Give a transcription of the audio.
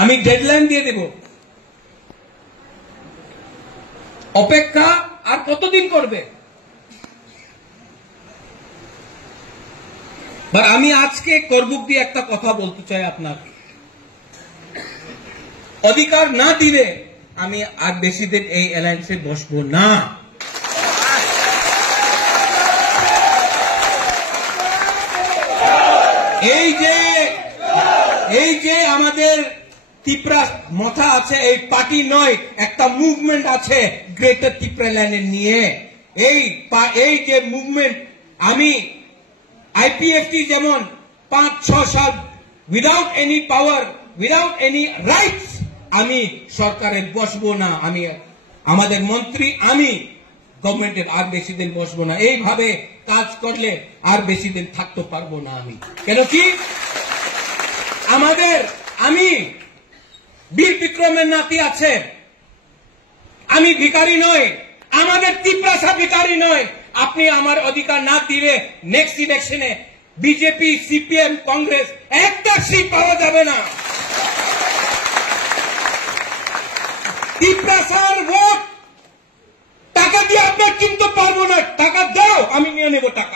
আমি ডেডলাইন দিয়ে দেব। অপেক্ষা আর কতদিন করবে? আমি আজকে করবুক দিয়ে একটা কথা বলতে চাই আপনার, অধিকার না দিলে আমি আর বেশি দিন এই অ্যালায়েন্সে বসবো না। এই যে আমাদের ত্রিপুরা মাথা আছে, এই পার্টি নয়, একটা মুভমেন্ট আছে গ্রেটার ত্রিপুরা ল্যান্ড নিয়ে। এই যে মুভমেন্ট, আমি আইপিএফটি যেমন 5-6 সাল উইদাউট এনি পাওয়ার, উইদাউট এনি রাইটস আমি সরকারে বসবো না। আমি আমাদের মন্ত্রী, আমি গভর্নমেন্টের আর বেশি দিন বসবো না। এইভাবে কাজ করলে আর বেশি দিন থাকতে পারবো না আমি। কেন কি আমি বীর বিক্রমের নাতি আছে, আমি ভিখারি নই, আমাদের ত্রিপুরা ভিখারি নয়। আপনি আমার অধিকার না দিলে নেক্সট ইলেকশনে বিজেপি, সিপিএম, কংগ্রেস একটা সিট পাওয়া যাবে না। ত্রিপুরার ভোট টাকা দিয়ে আপনার কিনতে পারবো না। টাকা দাও, আমি নিয়ে নেব টাকা।